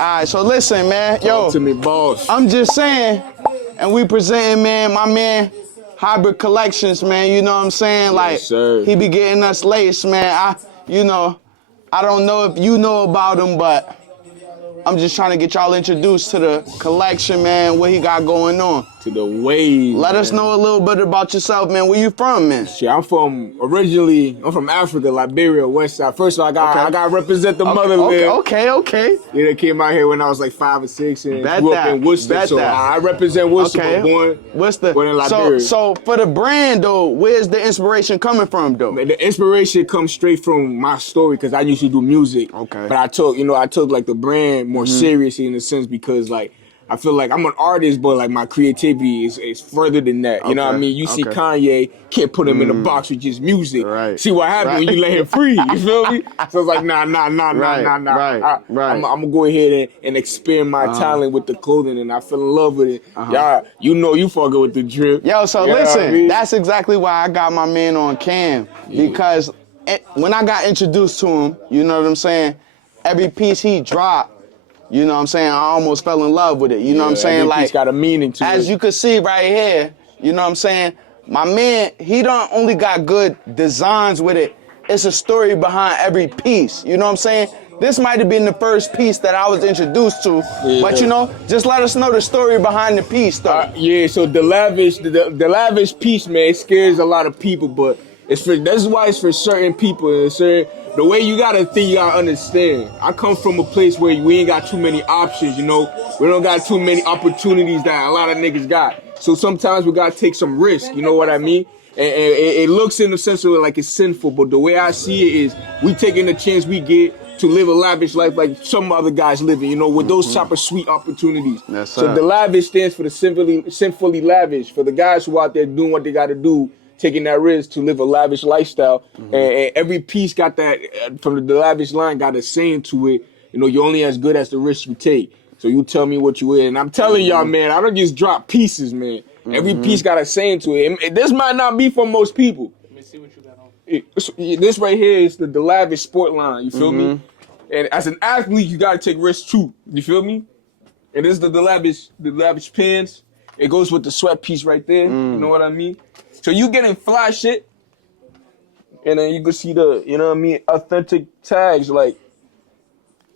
right, so listen, man. Talk to me, boss. I'm just saying, and we presenting, man, my man, Hybrid Collections, man. You know what I'm saying? Like, sir. he be getting us laced, man. I don't know if you know about him, but I'm just trying to get y'all introduced to the collection, man, what he got going on. To the wave. Let us know a little bit about yourself, man. Where you from, man? Shit, I'm from Africa, Liberia, West Side. First of all, I got to represent the motherland. Okay. Yeah, they came out here when I was like 5 or 6 and Bet grew that. up in Worcester. Bet so that. I represent Worcester, but born in Liberia. So for the brand, though, where's the inspiration coming from, though? The inspiration comes straight from my story because I used to do music. Okay. But I took like the brand more seriously in a sense because like I feel like I'm an artist, but like my creativity is further than that. You know what I mean? You see Kanye, can't put him in a box with just music. Right. See what happens when you let him free. You feel me? So it's like nah. Right. I'm gonna go ahead and expand my talent with the clothing, and I fell in love with it. Y'all, you fucking with the drip. Yo, so you know listen, what I mean? that's exactly why I got my man on cam because when I got introduced to him, you know what I'm saying? Every piece he dropped. You know what I'm saying? I almost fell in love with it. You know what I'm saying? Like, it's got a meaning to it. As you can see right here, you know what I'm saying? My man, he don't only got good designs with it. It's a story behind every piece. You know what I'm saying? This might have been the first piece that I was introduced to, but you know, just let us know the story behind the piece, though. So the lavish piece, man, it scares a lot of people, but that's why it's for certain people and the way you gotta think, you gotta understand. I come from a place where we ain't got too many options, you know. We don't got too many opportunities that a lot of niggas got. So sometimes we gotta take some risk, you know what I mean? And it looks in the sense of like it's sinful, but the way I see it is we taking the chance we get to live a lavish life like some other guys living, you know, with those type of sweet opportunities. Yes, so the lavish stands for the sinfully lavish, for the guys who out there doing what they gotta do, taking that risk to live a lavish lifestyle. And every piece got that, from the lavish line, got a saying to it. You know, you're only as good as the risk you take. So you tell me what you is. And I'm telling y'all, man, I don't just drop pieces, man. Every piece got a saying to it. And this might not be for most people. Let me see what you got on. This right here is the lavish sport line, you feel me? And as an athlete, you gotta take risks too, you feel me? And this is the lavish pants. It goes with the sweat piece right there, you know what I mean? So you getting fly shit, and then you can see the, you know what I mean, authentic tags, like,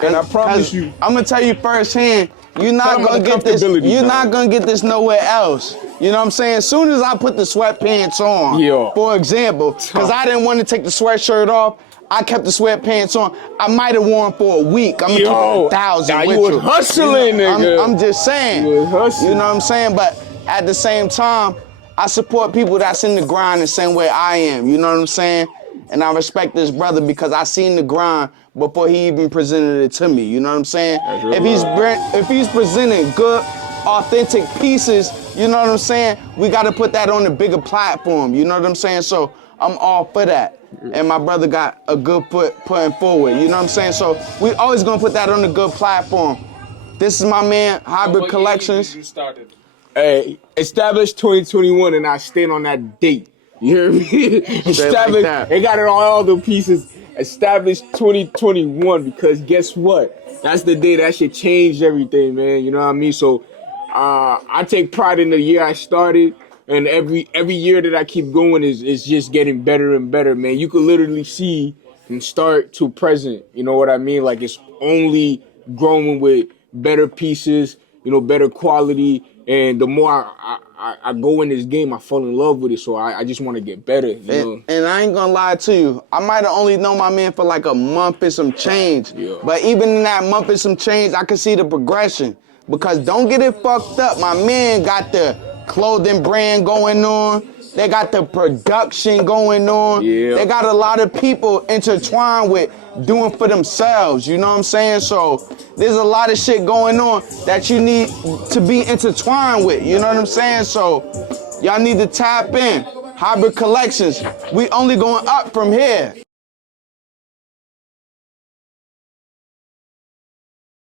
and I promise you. I'm gonna tell you firsthand, you're not gonna get this. You're not gonna get this nowhere else. You know what I'm saying? As soon as I put the sweatpants on, for example, because I didn't want to take the sweatshirt off, I kept the sweatpants on. I might have worn for a week. I'm gonna keep 1,000 with you. Was hustling, nigga. I'm just saying. You was hustling. You know what I'm saying? But at the same time, I support people that's in the grind the same way I am. You know what I'm saying? And I respect this brother because I seen the grind before he even presented it to me. You know what I'm saying? If he's presenting good, authentic pieces, you know what I'm saying? We got to put that on a bigger platform. You know what I'm saying? So I'm all for that. And my brother got a good foot putting forward. You know what I'm saying? So we always gonna put that on a good platform. This is my man, Hybrid Collections. You started. Hey, established 2021, and I stand on that date. You hear me? Established. Like they got it on all the pieces. Established 2021 because guess what? That's the day that shit changed everything, man. You know what I mean? So I take pride in the year I started, and every year that I keep going is just getting better and better, man. You could literally see from start to present. You know what I mean? Like it's only growing with better pieces, you know, better quality. And the more I go in this game, I fall in love with it. So I just want to get better. You know? And I ain't gonna lie to you. I might have only known my man for like a month and some change. Yeah. But even in that month and some change, I can see the progression. Because don't get it fucked up. My man got the clothing brand going on. They got the production going on. Yeah. They got a lot of people intertwined with doing for themselves. You know what I'm saying? So there's a lot of shit going on that you need to be intertwined with. You know what I'm saying? So y'all need to tap in. Hybrid Collections. We only going up from here.